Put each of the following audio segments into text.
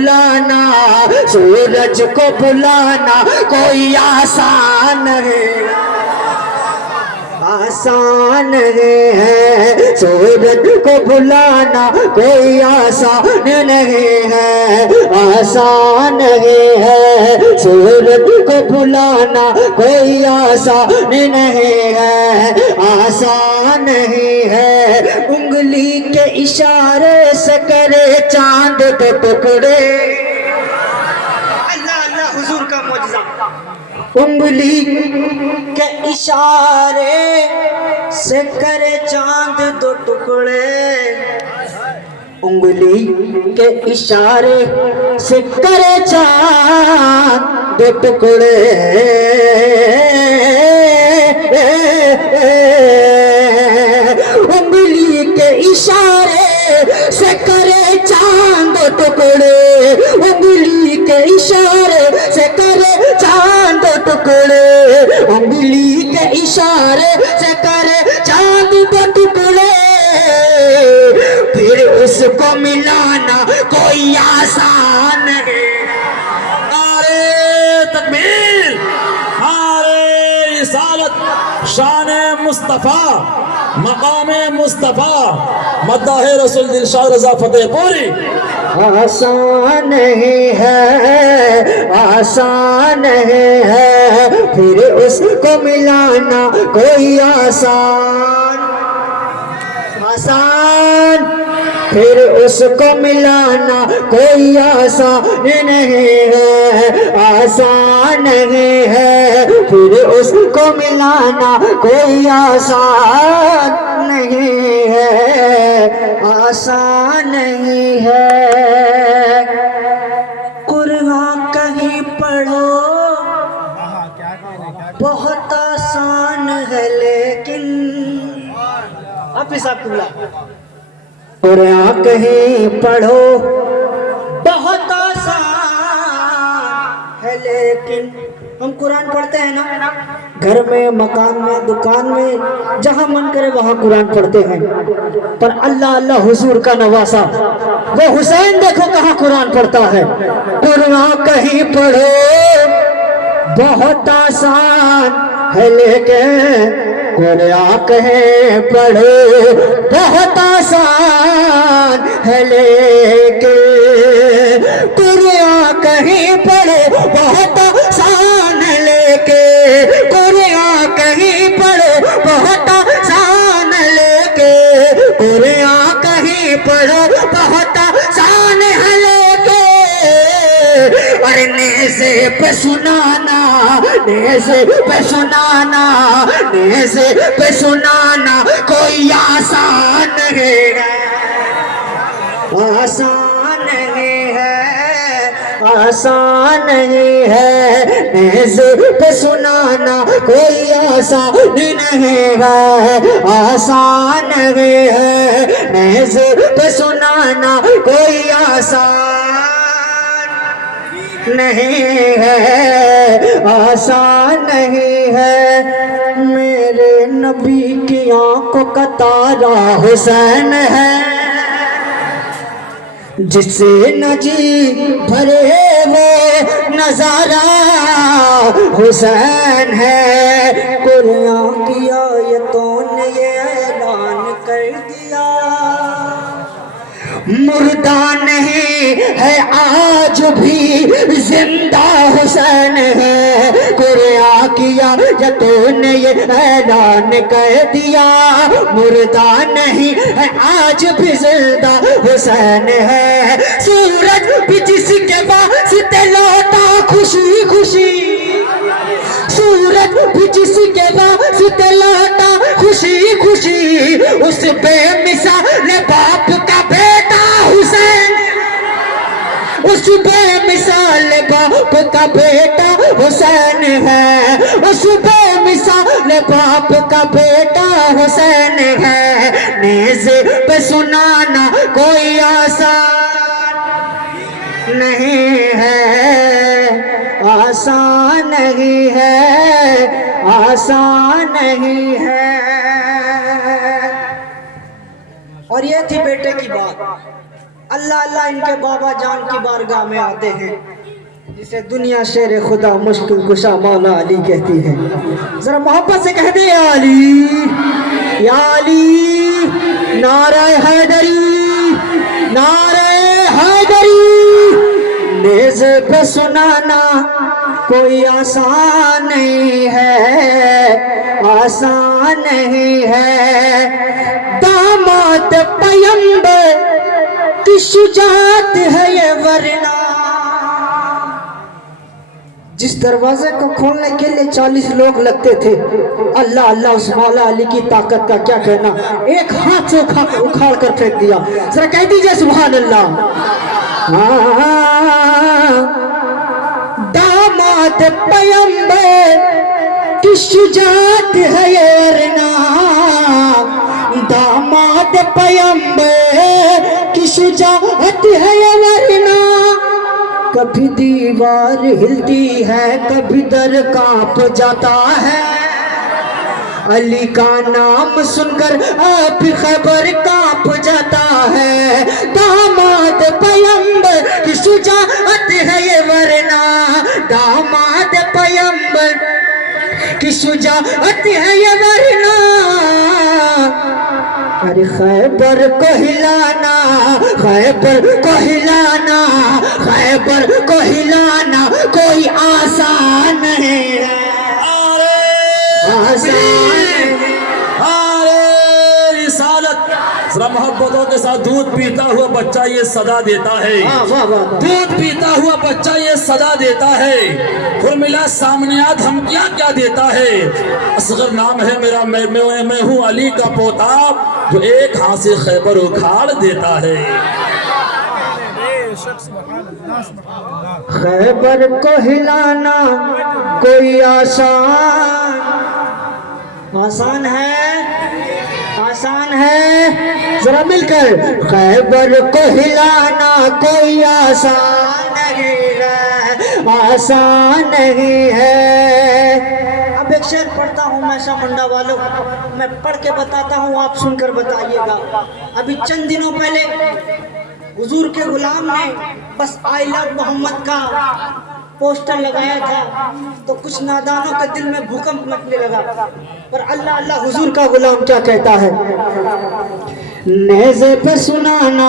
बुलाना, सूरज को बुलाना कोई आसान है, आसान है। सूरज को बुलाना कोई आसान नहीं है, आसान है। सूरज को बुलाना कोई आसान नहीं है, आसान नहीं है। उंगली के इशारे से करे चांद दो टुकड़े, अल्लाह अल्लाह हुजूर का मौजज़ा। उंगली के इशारे से करे चांद दो टुकड़े, उंगली के इशारे से करे चांद दो टुकड़े। उंगली के इशारे से करे चांद दो टुकड़े, उंगली के इशारे से करे चांद दो टुकड़े, उंगली के इशारे से करे चांद दो टुकड़े। फिर उसको मिलाना कोई आसान है। नारे तकबीर, नारे रिसालत, शान मुस्तफ़ा, मकाम मुस्तफ़ा, मद्दाह रसूल दिलशाद रज़ा फतेहपुरी। आसान नहीं है, आसान नहीं है। फिर उसको मिलाना कोई आसान, आसान। फिर उसको मिलाना कोई आसान नहीं है, आसान नहीं है। फिर उसको मिलाना कोई आसान नहीं है, आसान नहीं है। कुरान कहीं पढ़ो बहुत आसान है, लेकिन आप हिसाब खुला। कुरान कहीं पढ़ो बहुत आसान है, लेकिन हम कुरान पढ़ते हैं ना, घर में, मकान में, दुकान में, जहां मन करे वहां कुरान पढ़ते हैं। पर अल्लाह अल्लाह हुजूर का नवासा, वो हुसैन देखो कहाँ कुरान पढ़ता है। कुरान कहीं पढ़ो बहुत आसान है, लेकिन कुरान कहीं पढ़ो बहुत आसान है, लेकिन कुरान कहीं पढ़ो बहुत आसान है, लेकिन कुरान कहीं पढ़ो बहुत आसान है, लेकिन कुरान कहीं पढ़ो बहुत आसान है, लेकिन अरे नेज़े पे सुनाना, नेज़े पे सुनाना, नेज़े पे सुनाना कोई आसान है, आसान नहीं है, आसान नहीं है। नेज़े पे सुनाना कोई आसान नहीं है, आसान नहीं है। नेज़े पे सुनाना कोई आसान नहीं है, आसान नहीं है। मेरे नबी की आंखों का तारा हुसैन है, जिससे न जी भरे वो नजारा हुसैन है। कुरान की आयतों ने ये ऐलान कर दिया, मुर्दा नहीं है आज भी जिंदा हुसैन है। कुरान की आयतों ने ये ऐलान कर दिया, मुर्दा नहीं है आज भी जिंदा हुसैन है। सूरज भी जिसके वास्ते लौटा खुशी खुशी, सूरज भी जिसके वास्ते लौटा खुशी खुशी, उस बेमिसाल बाप का बेटा हुसैन, उस बेमिसाल बाप का बेटा हुसैन है, उस बेमिसाल बाप का बेटा हुसैन है। नेज़े पे सुनाना कोई आसान नहीं है, आसान नहीं है, आसान नहीं है। और ये थी बेटे की बात। अल्लाह अल्लाह इनके बाबा जान की बारगाह में आते हैं, जिसे दुनिया शेर खुदा मुश्किल कुशा मौला अली कहती है। जरा मोहब्बत से कह दे या अली, या अली, नारे हैदरी, नारे हैदरी। नेज़े पे सुनाना कोई आसान नहीं है, आसान नहीं है। दामाद पैगंबर की शुजात है ये वरना। जिस दरवाजे को खोलने के लिए 40 लोग लगते थे, अल्लाह अल्लाह उस मौला अली की ताकत का क्या कहना, एक हाथ से उखाड़ कर फेंक दिया। जरा कह दीजिए सुभान अल्लाह। दामाद पैगंबर की शुजात है ये वरना, दामाद पैगंबर की शुजात है ये वरना। कभी दीवार हिलती है, कभी दर कांप जाता है। अली का नाम सुनकर आप खबर कांप जाता है। दामाद पैगंबर की शुजाअत है ये वरना, दामाद पैगंबर की शुजाअत है ये वरना। अरे खैबर को हिलाना, खैबर को हिलाना, खैबर को हिलाना कोई आसान नहीं है, आसान। जरा मोहब्बतों के साथ दूध पीता हुआ बच्चा ये सदा देता है, दूध पीता हुआ बच्चा ये सदा देता है। खुरमिला सामनियात हम क्या क्या देता है। असगर नाम है मेरा, मैं हूँ अली का पोता, जो एक हाथ से खैबर उखाड़ देता है। खैबर को हिलाना कोई आसान, आसान है, आसान है। जरा मिलकर, खैबर को हिलाना कोई आसान नहीं है, आसान नहीं है। अब एक शेर पढ़ता हूँ मैं शामुंडा वालों, मैं पढ़ के बताता हूँ, आप सुनकर बताइएगा। अभी चंद दिनों पहले हुजूर के गुलाम ने बस आई लव मोहम्मद का पोस्टर लगाया था, तो कुछ नादानों के दिल में भूकंप मचने लगा। पर अल्लाह अल्लाह हुजूर का गुलाम क्या कहता है। नेज़े पे सुनाना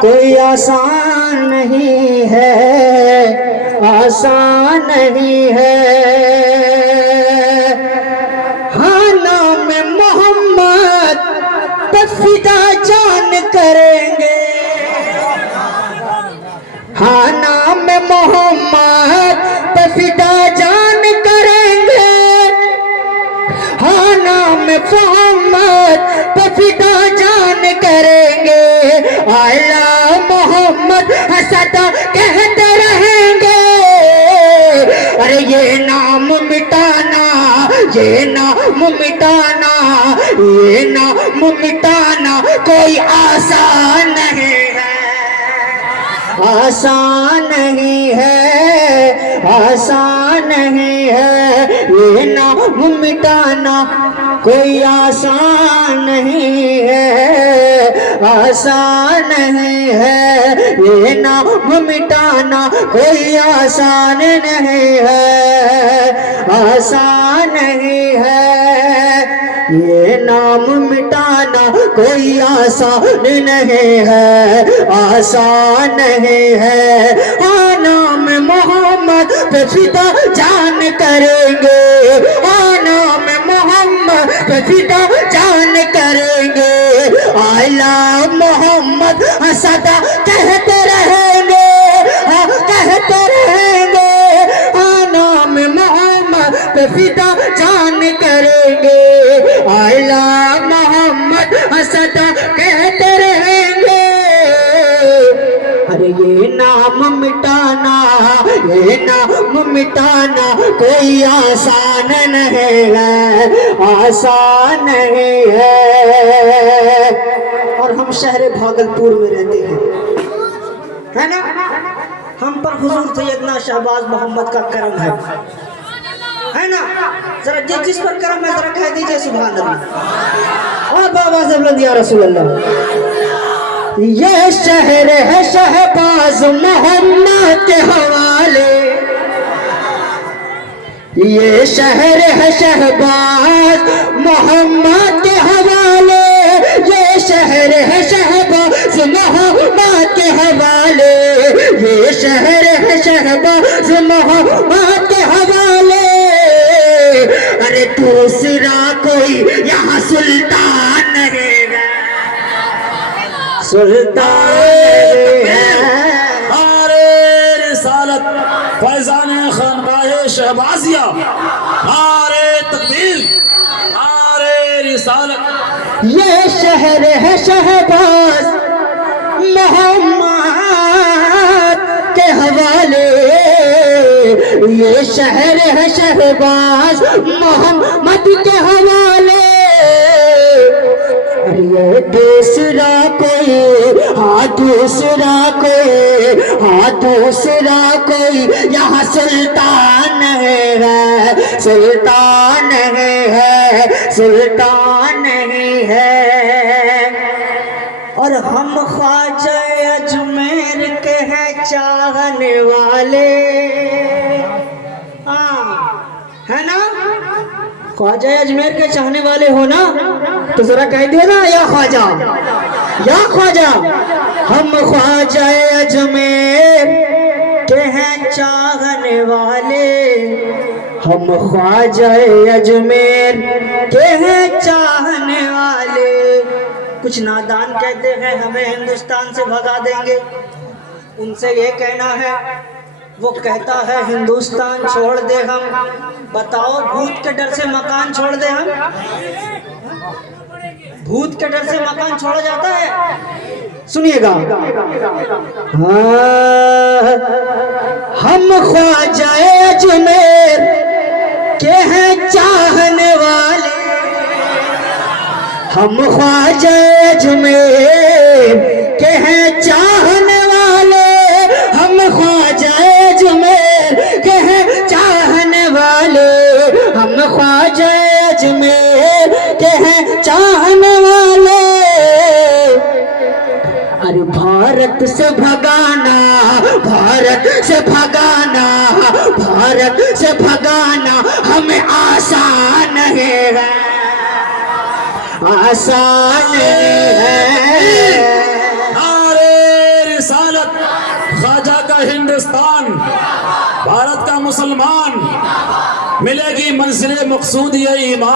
कोई आसान नहीं है, आसान नहीं है। हाँ नाम मोहम्मद पे फिदा जान करेंगे, हाँ नाम मोहम्मद पे फिदा जान करेंगे, हाँ नाम मोहम्मद पे फिदा जान करेंगे। आला मोहम्मद सदा कहते रहेंगे। अरे ये नाम मिटाना, ये नाम मिटाना, ये नाम मिटाना कोई आसान नहीं है, आसान नहीं है, आसान नहीं है। ये नाम मिटाना कोई आसान नहीं है, आसान नहीं है। ये नाम मिटाना कोई आसान नहीं है, आसान नहीं है। ये नाम मिटाना कोई आसान नहीं है, आसान नहीं है। हाँ नाम मोहम्मद पे फिदा जान करेंगे, हाँ नाम मोहम्मद पे फिदा जान करेंगे। आला मोहम्मद सदा कहते रहेंगे, हाँ कहते रहेंगे। हाँ नाम मोहम्मद पे फिदा जान करेंगे। आला मोहम्मद सदा कहते रहेंगे। अरे ये नाम मिटाना, ये नाम मिटाना कोई आसान नहीं है, आसान नहीं है। और हम शहर भागलपुर में रहते हैं, है ना। हम पर हुजूर सैयदना शहबाज मोहम्मद का करम है ना। जरा जिस पर करम है जरा कह दीजिए सुभान अल्लाह। और बाबा से बुलंद या रसूल अल्लाह, ये शहर है शहबाज मोहम्मद के हवाले, ये शहर है शहबाज मोहम्मद के हवाले, ये शहर है शहबाज मोहम्मद के हवाले, ये शहर है शहबाज मोहम्मद के हवाले। अरे दूसरा कोई यहाँ सुल्तान नहीं है, सुल्तान अरे रिसालत फैजान खानबाहे शहबाजिया, अरे तकबीर, अरे रिसालत। ये शहर है शहबाज मोहम्मद के हवाले, ये शहर है शहबाज मोहम्मद के हवाले। ये दूसरा कोई, हाँ दूसरा कोई, हाँ दूसरा कोई यहाँ सुल्तान है, सुल्तान है, सुल्तान है। और हम ख्वाजा अजमेर के हैं चाहने वाले, हाँ है ना, ख्वाजा अजमेर के चाहने वाले हो ना, तो जरा कह दिया ना या ख्वाजा, या ख्वाजा। हम ख्वाजा अजमेर के हैं चाहने वाले, हम ख्वाजा अजमेर के हैं चाहने वाले। कुछ नादान कहते हैं हमें हिंदुस्तान से भगा देंगे, उनसे ये कहना है, वो कहता है हिंदुस्तान छोड़ दे हम, बताओ भूत के डर से मकान छोड़ दे हम? भूत के डर से मकान छोड़ा जाता है? सुनिएगा, हाँ, हम ख्वाजा अजमेर के हैं चाहने वाले, हम ख्वाजा अजमेर के हैं चाहने वाले, हम ख्वाजा अजमेर के हैं चाहने वाले, हम ख्वाजा अजमेर के हैं चाहने वाले। अरे भारत से भगाना, भारत से भगाना, भारत से भगाना हमें आसान है, आसान है। नारे रिसालत, ख्वाजा का हिंदुस्तान, भारत का मुसलमान, मिलेगी मंजिल मकसूद ये ईमान।